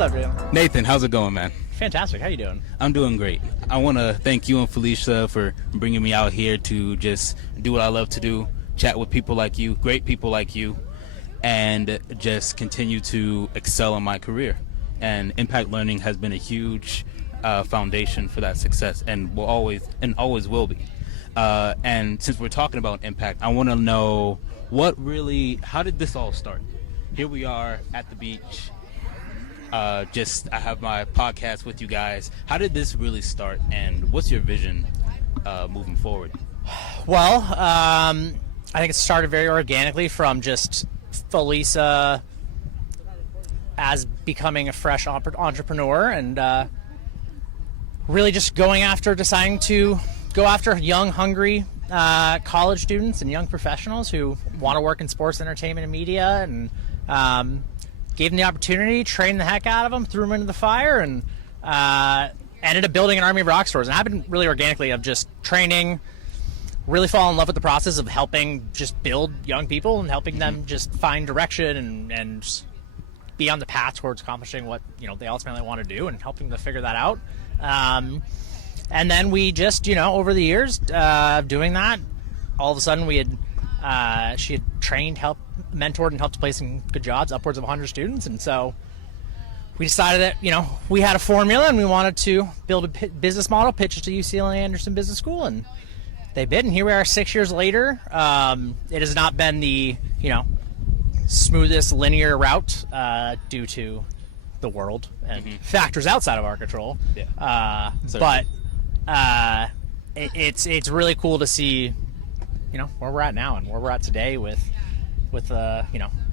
up, dude? Nathan, how's it going, man? Fantastic. How you doing? I'm doing great. I want to thank you and Felicia for bringing me out here to just do what I love to do, chat with people like you, great people like you, and just continue to excel in my career. And Impact Learning has been a huge foundation for that success, and will always will be. And since we're talking about Impact, I want to know how did this all start? Here we are at the beach. I have my podcast with you guys. How did this really start, and what's your vision moving forward? Well, I think it started very organically from just Felisa as becoming a fresh entrepreneur, and really just deciding to go after young, hungry college students and young professionals who want to work in sports, entertainment, and media, and gave them the opportunity, trained the heck out of them, threw them into the fire, and ended up building an army of rock stars. And it happened really organically of just training, really fall in love with the process of helping just build young people and helping them just find direction and be on the path towards accomplishing what they ultimately want to do, and helping them to figure that out. And then we just, over the years doing that, all of a sudden she had trained, mentored, and helped place in good jobs, upwards of 100 students. And so we decided that, we had a formula and we wanted to build a business model, pitch it to UCLA Anderson Business School, and they bid. And here we are 6 years later. It has not been the, smoothest linear route due to the world and factors outside of our control. Yeah. But it's really cool to see, where we're at now and where we're at today with the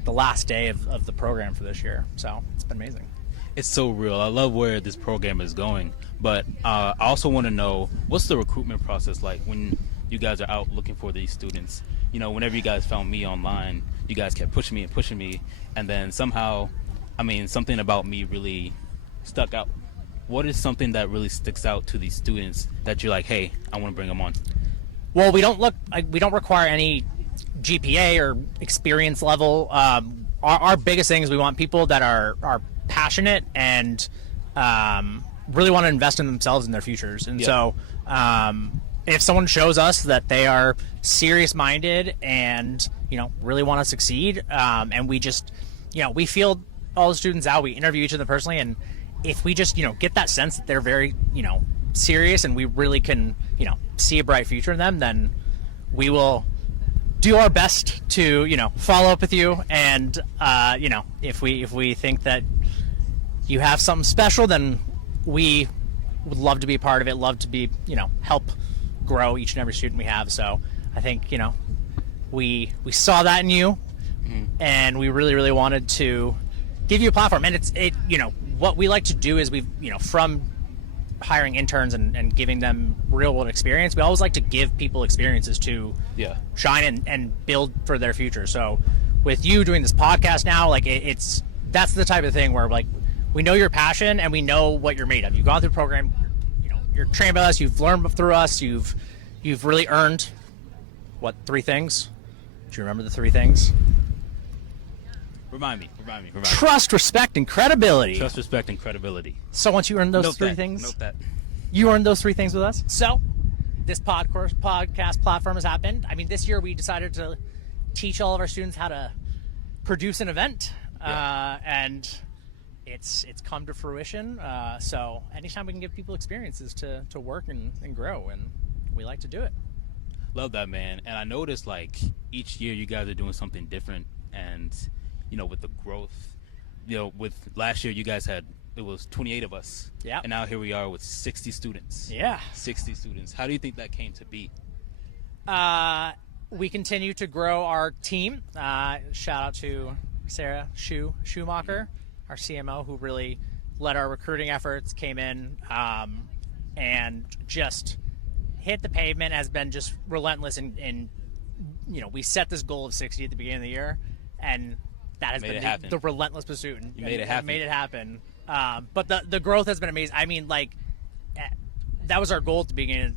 last day of the program for this year. So it's been amazing. It's so real. I love where this program is going, but I also want to know, what's the recruitment process like when you guys are out looking for these students? Whenever you guys found me online, you guys kept pushing me, and then somehow, something about me really stuck out. What is something that really sticks out to these students that you're like, hey, I want to bring them on? Well, we don't require any GPA or experience level. Our biggest thing is we want people that are passionate and really want to invest in themselves and their futures. And so if someone shows us that they are serious-minded and really want to succeed, and we just we field all the students out, we interview each of them personally, and if we just get that sense that they're very serious and we really can see a bright future in them, then we will do our best to follow up with you. And if we think that you have something special, then we would love to be a part of it, love to be help grow each and every student we have. So I think we saw that in you, and we really wanted to give you a platform. And it's what we like to do is from hiring interns and giving them real world experience, we always like to give people experiences to shine and build for their future. So with you doing this podcast now, that's the type of thing where we know your passion and we know what you're made of. You've gone through the program, you're trained by us, you've learned through us, you've really earned what 3 things? Do you remember the 3 things? Remind me. Trust, respect, and credibility. Trust, respect, and credibility. So once you earn those 3 things, note that. You earned those 3 things with us. So this podcast platform has happened. This year we decided to teach all of our students how to produce an event, and it's come to fruition. So anytime we can give people experiences to work and grow, and we like to do it. Love that, man. And I noticed each year you guys are doing something different, and with the growth, with last year you guys it was 28 of us. Yeah. And now here we are with 60 students. Yeah. 60 students. How do you think that came to be? We continue to grow our team. Shout out to Sarah Schumacher, our CMO, who really led our recruiting efforts, came in and just hit the pavement, has been just relentless in we set this goal of 60 at the beginning of the year, and that has been the relentless pursuit. And made it happen. But the growth has been amazing. That was our goal at the beginning,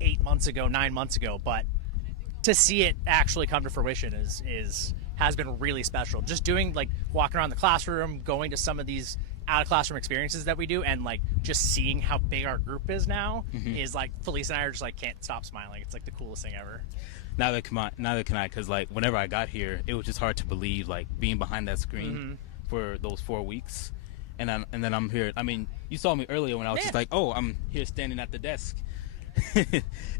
8 months ago, 9 months ago. But to see it actually come to fruition has been really special. Just doing walking around the classroom, going to some of these out of classroom experiences that we do, and like just seeing how big our group is now is like Felice and I are just like can't stop smiling. It's like the coolest thing ever. Neither can I, because like whenever I got here, it was just hard to believe, like being behind that screen for those 4 weeks, and then I'm here. I mean, you saw me earlier when I was just like, oh, I'm here standing at the desk.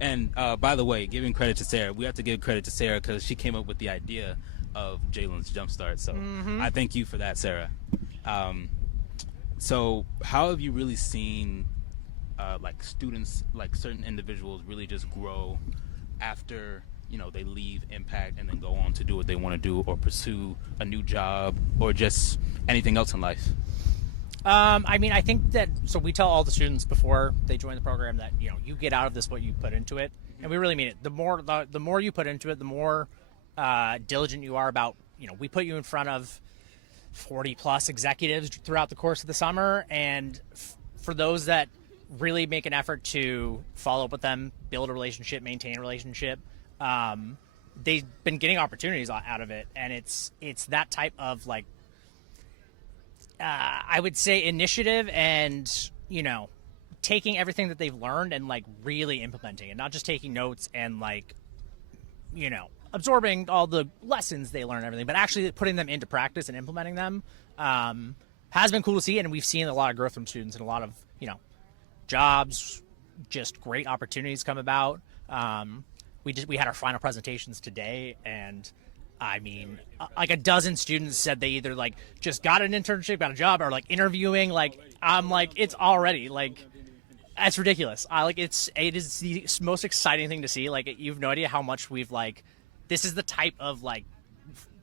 And by the way, giving credit to Sarah, we have to give credit to Sarah because she came up with the idea of Jalen's Jumpstart. So I thank you for that, Sarah. So how have you really seen like students, like certain individuals, really just grow after they leave Impact and then go on to do what they want to do or pursue a new job or just anything else in life? I mean, I think that, so we tell all the students before they join the program that, you get out of this what you put into it. And we really mean it. The more you put into it, the more diligent you are about, we put you in front of 40 plus executives throughout the course of the summer. And for those that really make an effort to follow up with them, build a relationship, maintain a relationship, they've been getting opportunities out of it. And it's that type of like, I would say initiative and, taking everything that they've learned and like really implementing it, not just taking notes and like, absorbing all the lessons they learn and everything, but actually putting them into practice and implementing them, has been cool to see. And we've seen a lot of growth from students and a lot of, jobs, just great opportunities come about. We had our final presentations today, and I mean, like a dozen students said they either like just got an internship, got a job, or like interviewing. Like I'm like, it's already like, it's ridiculous. It is the most exciting thing to see. Like you have no idea how much we've like, this is the type of like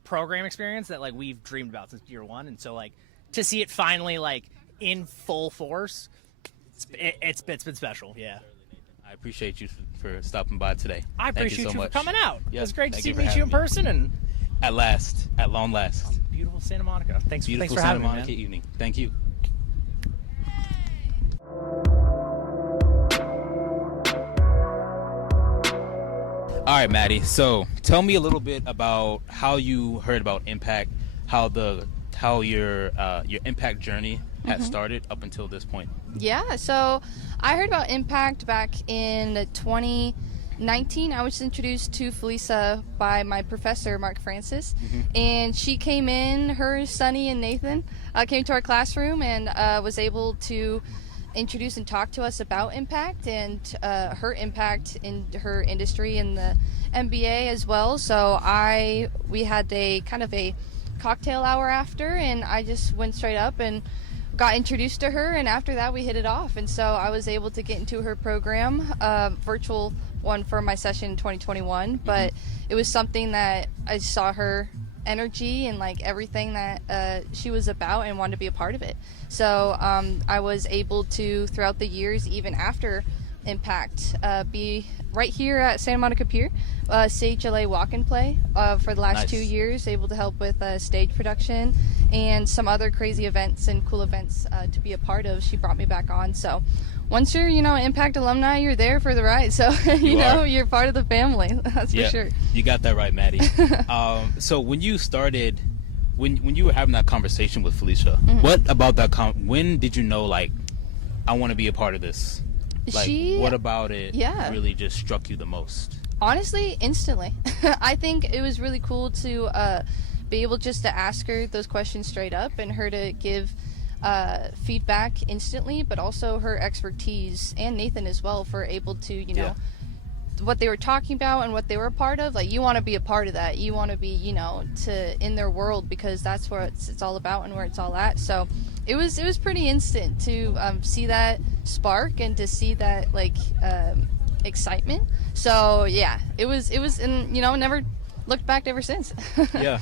program experience that like we've dreamed about since year one, and so like to see it finally like in full force, it's been special. Yeah. I appreciate you for stopping by today. I appreciate you for coming out. Yep. It was great to meet Thank you in person, and at long last. Beautiful Santa Monica. Thanks for having me, man. Santa Monica evening. Thank you. All right, Maddie. So tell me a little bit about how you heard about Impact, how your Impact journey had started up until this point. Yeah, so I heard about Impact back in 2019. I was introduced to Felisa by my professor, Mark Francis, and she came in, her, Sunny, and Nathan came to our classroom and was able to introduce and talk to us about Impact and her impact in her industry in the MBA as well. So we had a kind of a cocktail hour after, and I just went straight up and got introduced to her, and after that we hit it off, and so I was able to get into her program, virtual one for my session in 2021, but it was something that I saw her energy and like everything that she was about and wanted to be a part of it. So I was able to, throughout the years, even after Impact, be right here at Santa Monica Pier, CHLA Walk and Play for the last 2 years, able to help with stage production and some other crazy events and cool events to be a part of. She brought me back on. So once you're, Impact alumni, you're there for the ride. So, you're part of the family. That's for sure. You got that right, Maddie. So when you started, when you were having that conversation with Felicia, what about that, when did you know, like, I want to be a part of this? Like, what about it really just struck you the most? Honestly, instantly. I think it was really cool to be able just to ask her those questions straight up and her to give feedback instantly, but also her expertise, and Nathan as well, for able to, what they were talking about and what they were a part of. Like, you want to be a part of that. You want to be, in their world, because that's where it's all about and where it's all at. So it was pretty instant to see that spark and to see that excitement. So yeah, it was, and never looked back ever since. Yeah.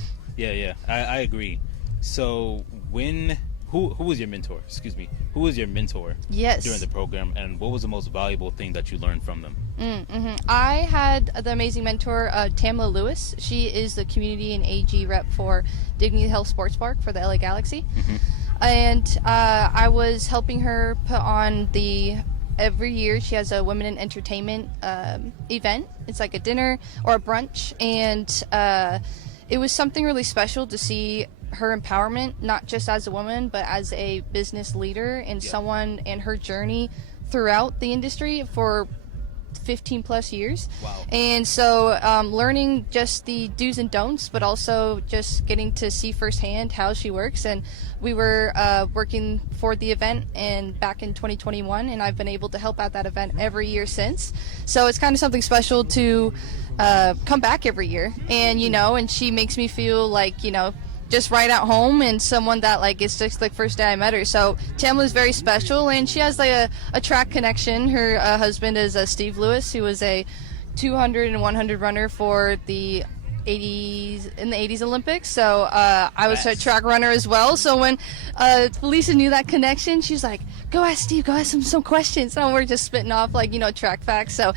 I agree. So who was your mentor? Excuse me. Who was your mentor? Yes. During the program, and what was the most valuable thing that you learned from them? I had the amazing mentor, Tamla Lewis. She is the community and AG rep for Dignity Health Sports Park for the LA Galaxy. And I was helping her put on every year she has a women in entertainment event. It's like a dinner or a brunch, and it was something really special to see her empowerment, not just as a woman, but as a business leader and someone, and her journey throughout the industry for 15 plus years. Wow. And so learning just the do's and don'ts, but also just getting to see firsthand how she works. And we were working for the event and back in 2021, and I've been able to help out that event every year since. So it's kind of something special to come back every year. And and she makes me feel like just right at home, and someone that it's just like first day I met her. So Tamla is very special, and she has a track connection. Her husband is Steve Lewis, who was a 200 and 100 runner for the 80s Olympics. So I was a track runner as well. So when Felicia knew that connection, she's like, go ask Steve, go ask him some questions. And we're just spitting off track facts. So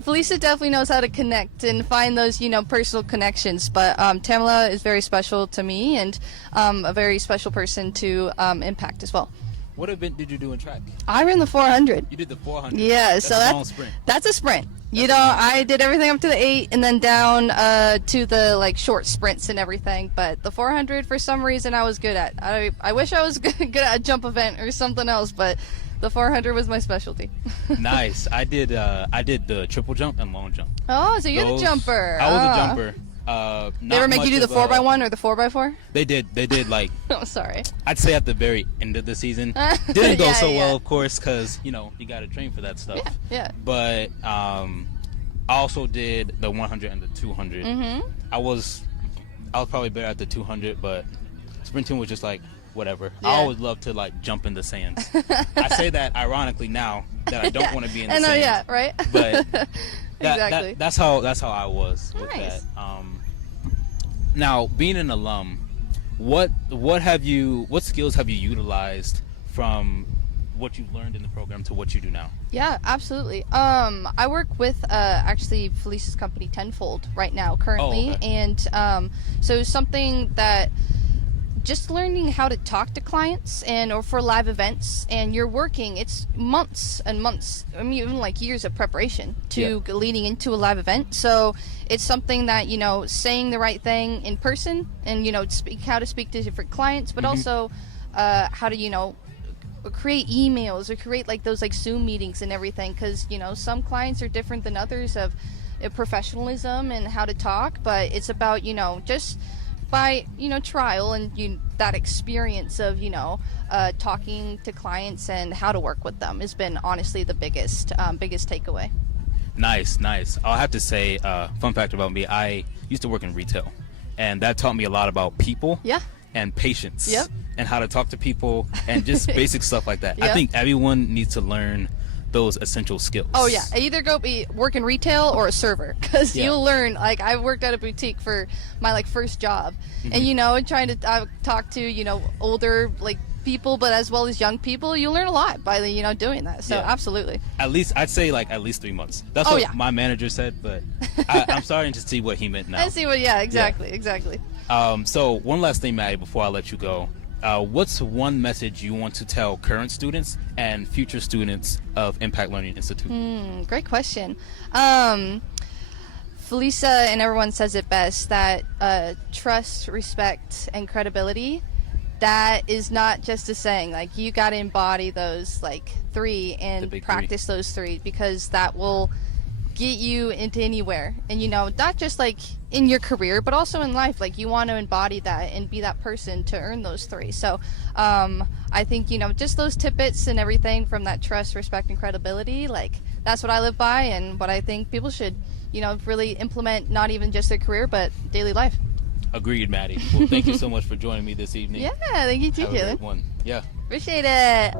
Felicia definitely knows how to connect and find those personal connections. But Tamla is very special to me, and a very special person to Impact as well. What event did you do in track? I ran the 400. You did the 400. Yeah, that's so a long sprint. That's a sprint. I did everything up to the 8 and then down to the short sprints and everything. But the 400, for some reason, I was good at. I wish I was good at a jump event or something else, but the 400 was my specialty. Nice. I did the triple jump and long jump. Oh, so you're the jumper. I was a jumper. They ever make you do the 4x1 or the 4x4? They did Oh, sorry. I'd say at the very end of the season. Didn't go so well, yeah. of course, because you got to train for that stuff. Yeah. But I also did the 100 and the 200. I was probably better at the 200, but sprinting was just whatever. Yeah. I always love to jump in the sands. I say that ironically now that I don't want to be in the sands. Yeah, right. But exactly. That's how I was with Nice. that. Now, being an alum, what skills have you utilized from what you've learned in the program to what you do now? Yeah, absolutely. I work with actually Felicia's company Tenfold right now currently. Oh, okay. And so something that just learning how to talk to clients or for live events, and you're working, it's months and months, even years of preparation to leading into a live event. So it's something that saying the right thing in person, and how to speak to different clients, but also how to create emails or create those Zoom meetings and everything, because some clients are different than others of professionalism and how to talk, but it's about just by trial and that experience of talking to clients and how to work with them has been honestly the biggest takeaway. Nice. I'll have to say, fun fact about me, I used to work in retail, and that taught me a lot about people and patience. Yep. And how to talk to people and just basic stuff like that. Yep. I think everyone needs to learn those essential skills. Oh yeah, either go work in retail or a server, because you'll learn. I worked at a boutique for my first job, and trying to talk to older people, but as well as young people, you learn a lot by doing that. So absolutely. At least I'd say at least 3 months. That's what my manager said, but I'm starting to see what he meant now. I see what. Yeah, exactly. So one last thing, Maddie, before I let you go. What's one message you want to tell current students and future students of Impact Learning Institute? Great question. Felicia and everyone says it best, that trust, respect, and credibility, that is not just a saying. You got to embody those 3 and practice those 3, because that will get you into anywhere. And not just in your career, but also in life. You want to embody that and be that person to earn those 3. So I think just those tidbits and everything from that trust, respect, and credibility, that's what I live by, and what I think people should really implement, not even just their career but daily life. Agreed, Maddie. Well, thank you so much for joining me this evening. Yeah, thank you too, Have a Jalen. great one. Yeah, Appreciate it.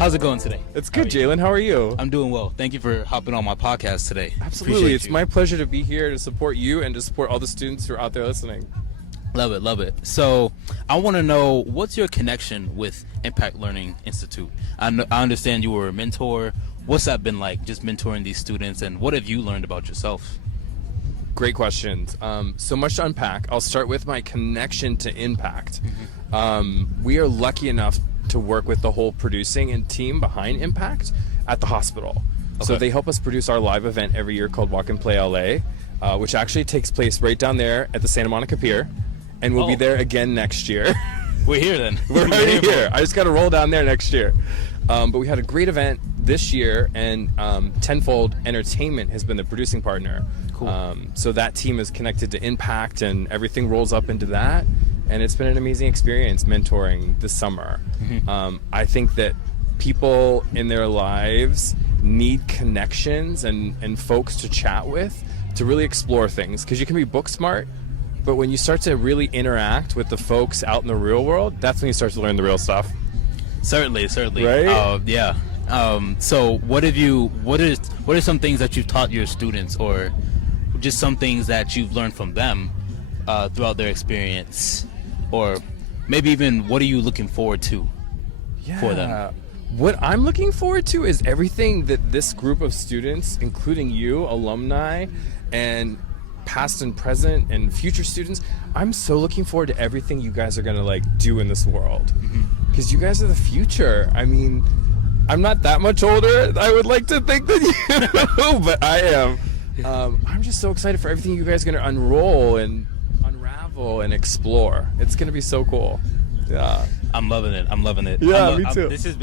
how's it going today? It's good, Jalen. How are you? I'm doing well. Thank you for hopping on my podcast today. Absolutely. Appreciate It's you. my pleasure to be here to support you and to support all the students who are out there listening. Love it. So I want to know, what's your connection with Impact Learning Institute? I understand you were a mentor. What's that been like, just mentoring these students, and what have you learned about yourself? Great questions. So much to unpack. I'll start with my connection to Impact. We are lucky enough to work with the whole producing and team behind Impact at the hospital. So Okay. they help us produce our live event every year called Walk and Play LA. which actually takes place right down there at the Santa Monica Pier, and we'll be there again next year. We're here then. We're already here. I just got to roll down there next year. But we had a great event this year, and Tenfold Entertainment has been the producing partner. Cool. So that team is connected to Impact, and everything rolls up into that. And it's been an amazing experience mentoring this summer. I think that people in their lives need connections and folks to chat with to really explore things, because you can be book smart, but when you start to really interact with the folks out in the real world, that's when you start to learn the real stuff. Certainly. Right? Yeah. So what are some things that you've taught your students, or just some things that you've learned from them throughout their experience, or maybe even what are you looking forward to for them? What I'm looking forward to is everything that this group of students, including you, alumni, and past and present and future students, I'm so looking forward to everything you guys are going to like do in this world, because you guys are the future. I mean, I'm not that much older, I would like to think, than you, but I am. I'm just so excited for everything you guys are going to unroll and unravel and explore. It's going to be so cool. Yeah. I'm loving it. Yeah, me too. This has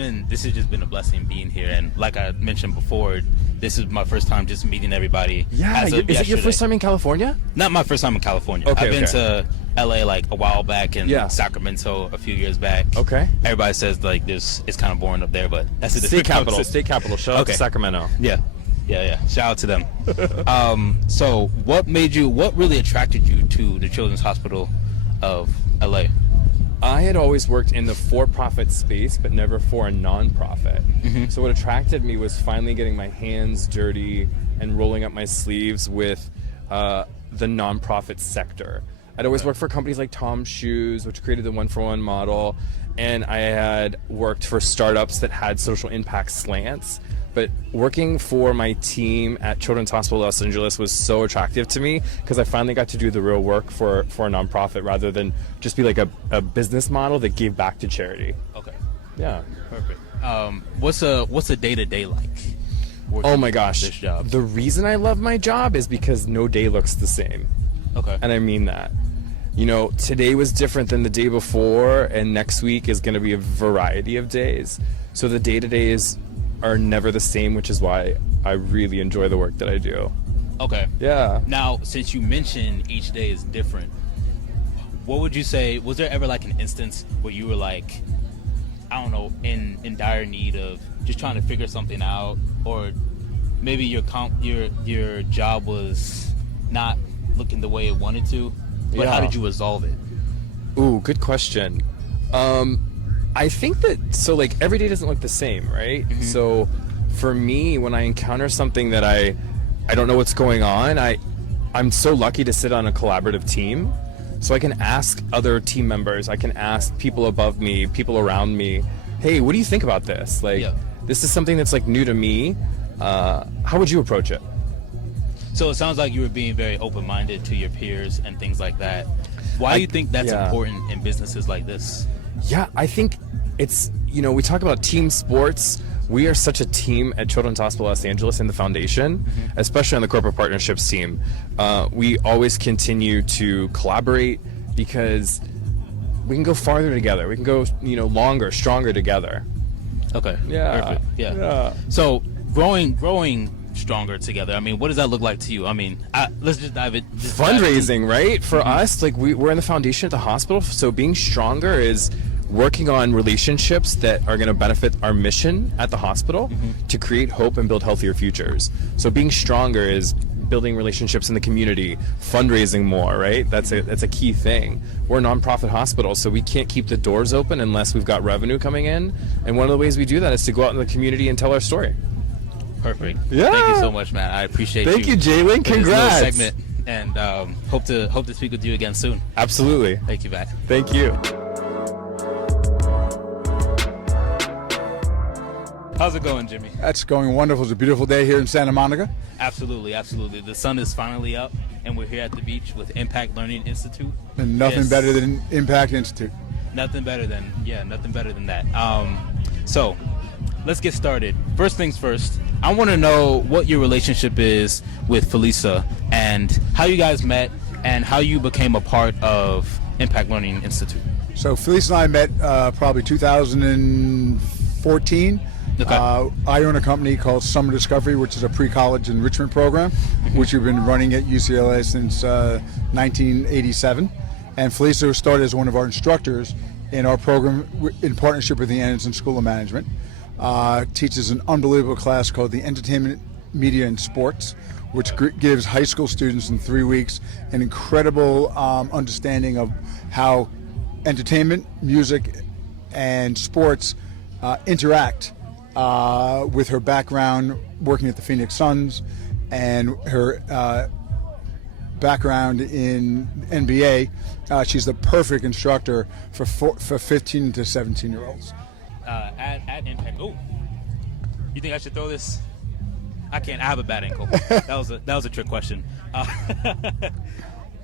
just been a blessing being here, and like I mentioned before, this is my first time just meeting everybody. Yeah, is it your first time in California? Not my first time in California. Okay, I've been to LA like a while back, and Sacramento a few years back. Okay. Everybody says like it's kind of boring up there, but that's the State capital. Shout out to Sacramento. Yeah. Shout out to them. So what really attracted you to the Children's Hospital of LA? I had always worked in the for-profit space, but never for a non-profit. So what attracted me was finally getting my hands dirty and rolling up my sleeves with the non-profit sector. I'd always worked for companies like Tom's Shoes, which created the one-for-one model, and I had worked for startups that had social impact slants. But working for my team at Children's Hospital Los Angeles was so attractive to me, because I finally got to do the real work for a nonprofit rather than just be like a business model that gave back to charity. Okay. Yeah. Perfect. What's a day-to-day like? Oh my gosh. This job. The reason I love my job is because no day looks the same. Okay. And I mean that. You know, today was different than the day before, and next week is going to be a variety of days. So the day-to-days are never the same, which is why I really enjoy the work that I do. Okay. Yeah. Now, since you mentioned each day is different, what would you say, was there ever like an instance where you were like, I don't know, in dire need of just trying to figure something out, or maybe your job was not looking the way it wanted to, but how did you resolve it? Ooh, good question. I think that, so like every day doesn't look the same, right? So for me, when I encounter something that I don't know what's going on, I'm so lucky to sit on a collaborative team. So I can ask other team members, I can ask people above me, people around me, hey, what do you think about this? Like, this is something that's like new to me. How would you approach it? So it sounds like you were being very open-minded to your peers and things like that. Why do you think that's important in businesses like this? Yeah, I think it's, we talk about team sports. We are such a team at Children's Hospital Los Angeles in the foundation, especially on the corporate partnerships team. We always continue to collaborate because we can go farther together. We can go, longer, stronger together. Okay. Yeah. Perfect. Yeah. So growing stronger together. I mean, what does that look like to you? I mean, let's just dive it. Fundraising, right? For us, like we're in the foundation at the hospital, so being stronger is working on relationships that are going to benefit our mission at the hospital to create hope and build healthier futures. So being stronger is building relationships in the community, fundraising more, right? That's a key thing. We're a nonprofit hospital, so we can't keep the doors open unless we've got revenue coming in. And one of the ways we do that is to go out in the community and tell our story. Perfect. Yeah. Thank you so much, man. I appreciate you. Thank you, Jalen. Congrats. Segment, and hope to speak with you again soon. Absolutely. Thank you, back. Thank you. How's it going, Jimmy? That's going wonderful. It's a beautiful day here in Santa Monica. Absolutely. The sun is finally up, and we're here at the beach with Impact Learning Institute. And nothing better than Impact Institute. Nothing better than that. So let's get started. First things first, I want to know what your relationship is with Felisa and how you guys met and how you became a part of Impact Learning Institute. So Felice and I met probably 2014. Okay. I own a company called Summer Discovery, which is a pre-college enrichment program, which we've been running at UCLA since 1987. And Felisa started as one of our instructors in our program in partnership with the Anderson School of Management. Teaches an unbelievable class called the Entertainment, Media, and Sports, which gives high school students in 3 weeks an incredible understanding of how entertainment, music, and sports interact with her background working at the Phoenix Suns and her background in NBA. She's the perfect instructor for 15 to 17-year-olds. At Impact. Oh, you think I should throw this? I can't. I have a bad ankle. That was a trick question.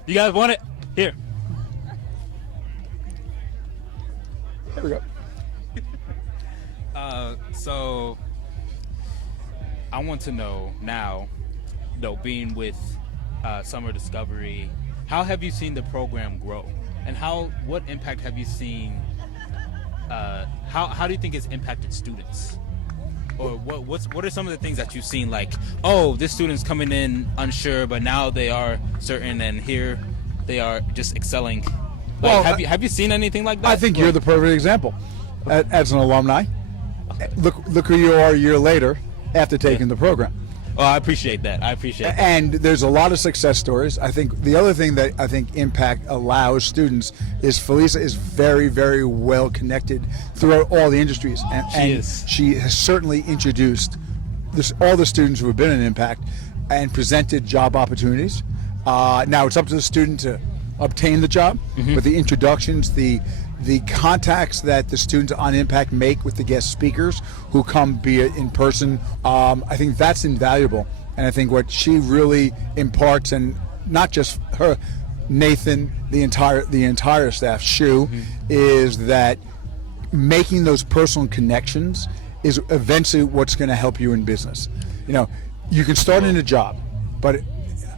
You guys want it? Here. There we go. So I want to know now, though, being with Summer Discovery, how have you seen the program grow, and what impact have you seen? How do you think it's impacted students? Or what are some of the things that you've seen, like, oh, this student's coming in unsure, but now they are certain, and here they are just excelling. Like, Well, have you seen anything like that? I think you're the perfect example. As an alumni, look who you are a year later after taking the program. Oh, I appreciate that. And there's a lot of success stories. I think the other thing that I think Impact allows students is Felisa is very, very well connected throughout all the industries. And she has certainly introduced all the students who have been in Impact and presented job opportunities. Now it's up to the student to obtain the job, but the introductions, the contacts that the students on Impact make with the guest speakers who come, be it in person, I think that's invaluable. And I think what she really imparts, and not just her, Nathan, the entire staff, Shu, is that making those personal connections is eventually what's going to help you in business. You know, you can start in a job, but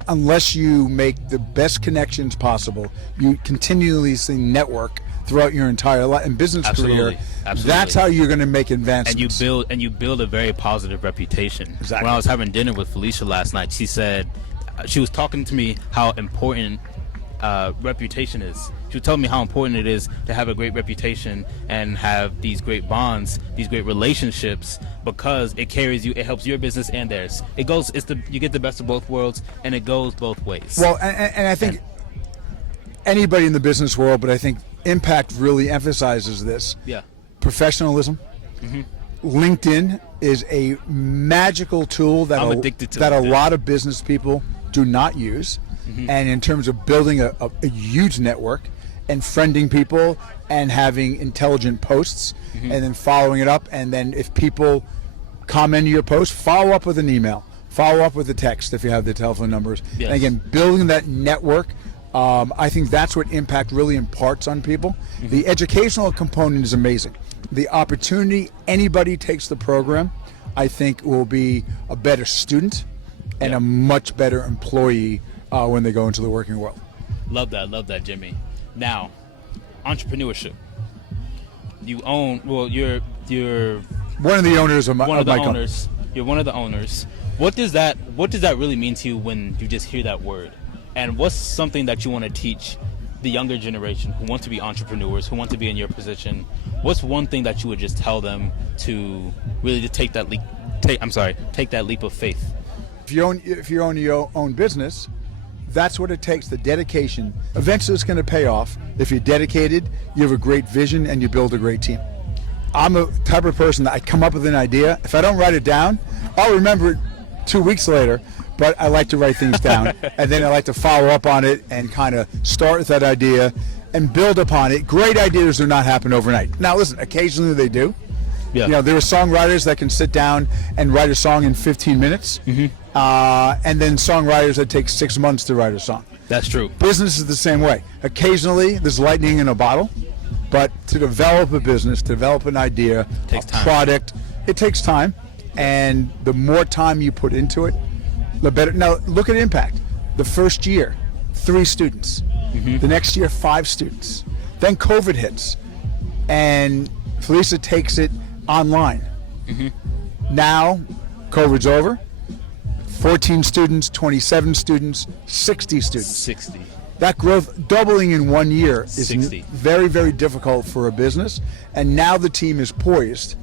unless you make the best connections possible, you continuously network throughout your entire life and business career. Absolutely. That's how you're going to make advancements. And you build a very positive reputation. Exactly. When I was having dinner with Felicia last night, she said she was talking to me how important reputation is. She was telling me how important it is to have a great reputation and have these great bonds, these great relationships, because it carries you. It helps your business and theirs. You get the best of both worlds, and it goes both ways. Well, and I think anybody in the business world, but I think Impact really emphasizes this. Yeah. Professionalism. LinkedIn is a magical tool that I'm addicted to that a LinkedIn. lot of business people do not use. And in terms of building a huge network and friending people and having intelligent posts and then following it up, and then if people comment on your post, follow up with an email, follow up with a text if you have the telephone numbers. Yes. And again, building that network, I think that's what Impact really imparts on people. The educational component is amazing. The opportunity anybody takes the program, I think, will be a better student and a much better employee when they go into the working world. Love that, Jimmy. Now, entrepreneurship. You own. Well, you're One of the owners of my one of the company. owners. You're one of the owners. What does that really mean to you when you just hear that word? And what's something that you want to teach the younger generation who want to be entrepreneurs, who want to be in your position? What's one thing that you would just tell them to really just take that leap? Take that leap of faith. If you own your own business, that's what it takes, the dedication. Eventually it's going to pay off. If you're dedicated, you have a great vision, and you build a great team. I'm a type of person that I come up with an idea. If I don't write it down, I'll remember it 2 weeks later, but I like to write things down. And then I like to follow up on it and kind of start with that idea and build upon it. Great ideas do not happen overnight. Now listen, occasionally they do. Yeah. You know, there are songwriters that can sit down and write a song in 15 minutes, and then songwriters that take 6 months to write a song. That's true. Business is the same way. Occasionally, there's lightning in a bottle, but to develop a business, to develop an idea, Takes a time. product, it takes time. And the more time you put into it, the better. Now, look at impact. The first year, 3 students. The next year, 5 students. Then COVID hits, and Felisa takes it online. Now, COVID's over. 14 students, 27 students, 60 students. 60. That growth, doubling in 1 year, is 60. very, very difficult for a business. And now the team is poised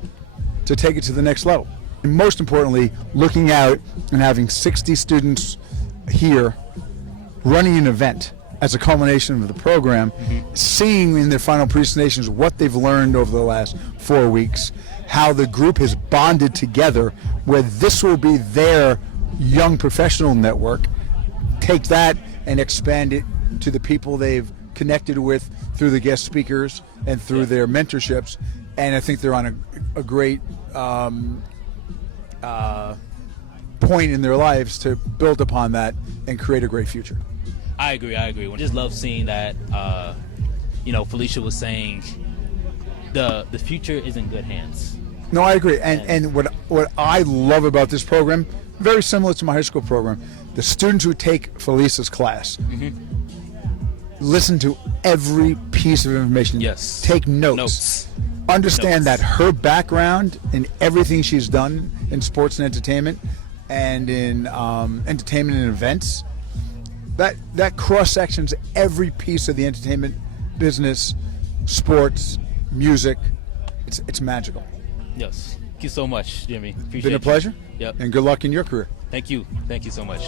to take it to the next level. And most importantly, looking out and having 60 students here running an event as a culmination of the program, seeing in their final presentations what they've learned over the last 4 weeks, how the group has bonded together, where this will be their young professional network, take that and expand it to the people they've connected with through the guest speakers and through their mentorships. And I think they're on a great point in their lives to build upon that and create a great future. I agree. I just love seeing that. Felicia was saying the future is in good hands. No, I agree. And what I love about this program, very similar to my high school program, the students who take Felisa's class listen to every piece of information. Yes. Take notes. Understand that her background and everything she's done in sports and entertainment and in entertainment and events, that cross-sections every piece of the entertainment business, sports, music. It's magical. Yes. Thank you so much, Jimmy. Appreciate Been a pleasure. Yep. And good luck in your career. Thank you. Thank you so much.